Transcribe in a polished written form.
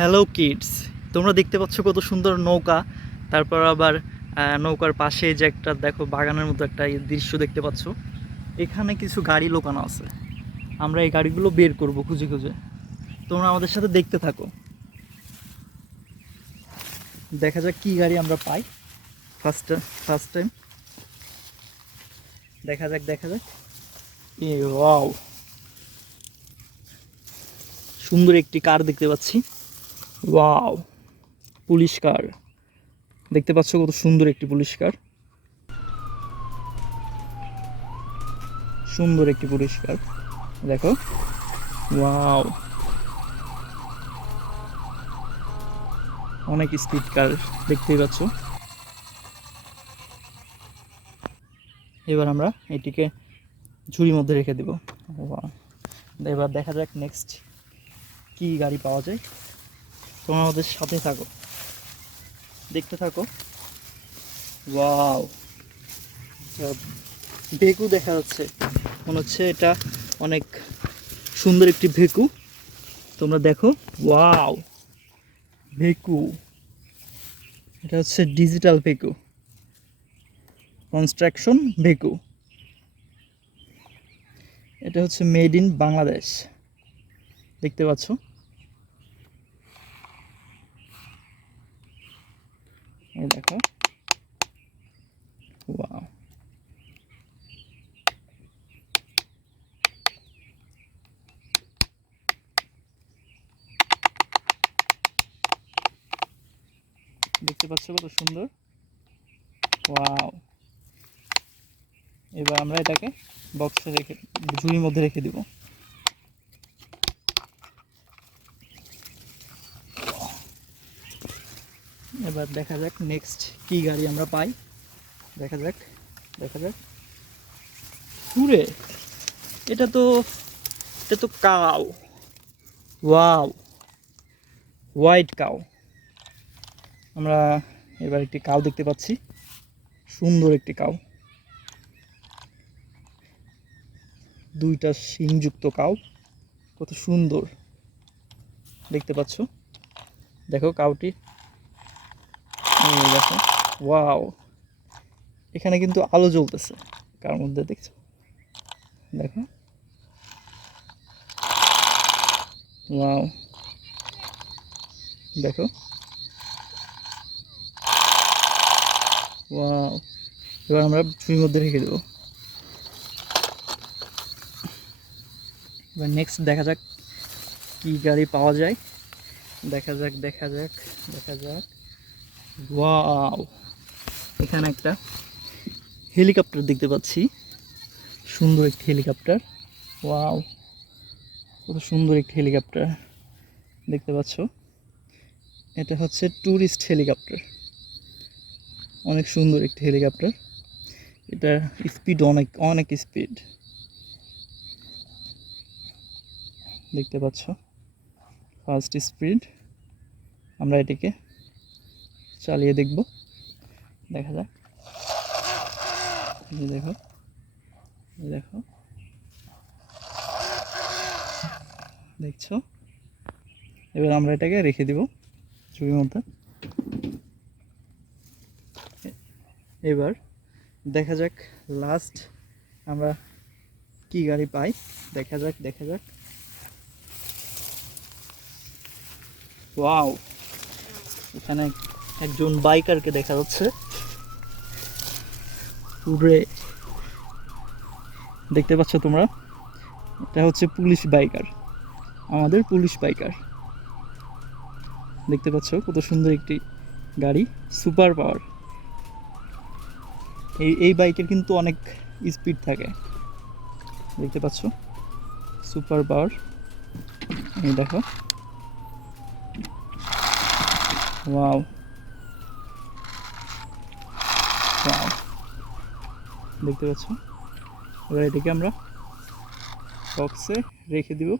Hello kids, তোমরা দেখতে পাচ্ছ কত সুন্দর নৌকা। তারপর আবার নৌকার পাশে যে একটা দেখো বাগানের মতো একটা দৃশ্য দেখতে পাচ্ছ। এখানে কিছু গাড়ি লোকানো আছে। আমরা এই গাড়িগুলো বের করব খুঁজে খুঁজে। তোমরা আমাদের সাথে দেখতে থাকো। দেখা যাক কি গাড়ি আমরা পাই। ফার্স্ট টাইম দেখা যাক ওয়াও, সুন্দর একটি কার দেখতে পাচ্ছি। ওয়াও, পুলিশ কার দেখতে পাচ্ছ, কত সুন্দর একটি পুলিশ কার। সুন্দর একটি পুলিশ কার দেখো। ওয়াও, অনেক স্পিড কার দেখতেই পাচ্ছ। এবার আমরা এটিকে ঝুড়ির মধ্যে রেখে দেব। এবার দেখা যাক নেক্সট কি গাড়ি পাওয়া যায়। তোমরা আমাদের সাথে থাকো, দেখতে থাকো। ওয়াও, ভেকু দেখা যাচ্ছে, মনে হচ্ছে এটা অনেক সুন্দর একটি ভেকু। তোমরা দেখো, ওয়াও, ভেকু, এটা হচ্ছে ডিজিটাল ভেকু, কনস্ট্রাকশন ভেকু। এটা হচ্ছে মেড ইন বাংলাদেশ, দেখতে পাচ্ছ। এই দেখো, ওয়াও, দেখতে পাচ্ছ কত সুন্দর। ওয়াও, এবার আমরা এটাকে বক্সে রেখে ঝুড়ির মধ্যে রেখে দিব। এবার দেখা যাক নেক্সট কি গাড়ি আমরা পাই। দেখা যাক। পুরে এটা তো কাউ। Wow, white cow. আমরা এবার একটি কাউ দেখতে পাচ্ছি, সুন্দর একটি কাউ, দুইটা শিংযুক্ত কাউ, কত সুন্দর দেখতে পাচ্ছ। দেখো কাউটি, দেখো। ওয়াও, এখানে কিন্তু আলো জ্বলতেছে কার মধ্যে, দেখছো? দেখো, ওয়াও, দেখো, ওয়াও। এবার আমরা ঝুড়ির মধ্যে রেখে দেবো। এবার নেক্সট দেখা যাক কি গাড়ি পাওয়া যায়। দেখা যাক। ওয়াও, এখানে একটা হেলিকপ্টার দেখতে পাচ্ছি, সুন্দর একটি হেলিকপ্টার। ওয়াও, কত সুন্দর একটি হেলিকপ্টার দেখতে পাচ্ছ। এটা হচ্ছে ট্যুরিস্ট হেলিকপ্টার, অনেক সুন্দর একটি হেলিকপ্টার। এটা স্পিড অনেক স্পিড দেখতে পাচ্ছ, ফাস্ট স্পিড। আমরা এটিকে চালিয়ে দেখব, দেখা যাক। দেখো, দেখছো। এবার আমরা এটাকে রেখে দিব ঝুড়ির মধ্যে। এবার দেখা যাক লাস্ট আমরা কি গাড়ি পাই। দেখা যাক। ওয়াও, এখানে একজন বাইকারকে দেখা যাচ্ছে। পুরে দেখতে পাচ্ছ তোমরা, এটা হচ্ছে পুলিশ বাইকার, আমাদের পুলিশ বাইকার। দেখতে পাচ্ছ কত সুন্দর একটি গাড়ি, সুপার পাওয়ার। এই বাইকের কিন্তু অনেক স্পিড থাকে, দেখতে পাচ্ছ, সুপার পাওয়ার। এই দেখো, ওয়াও, দেখতে পাচ্ছ। এবার এটাকে আমরা বক্সে রেখে দিব।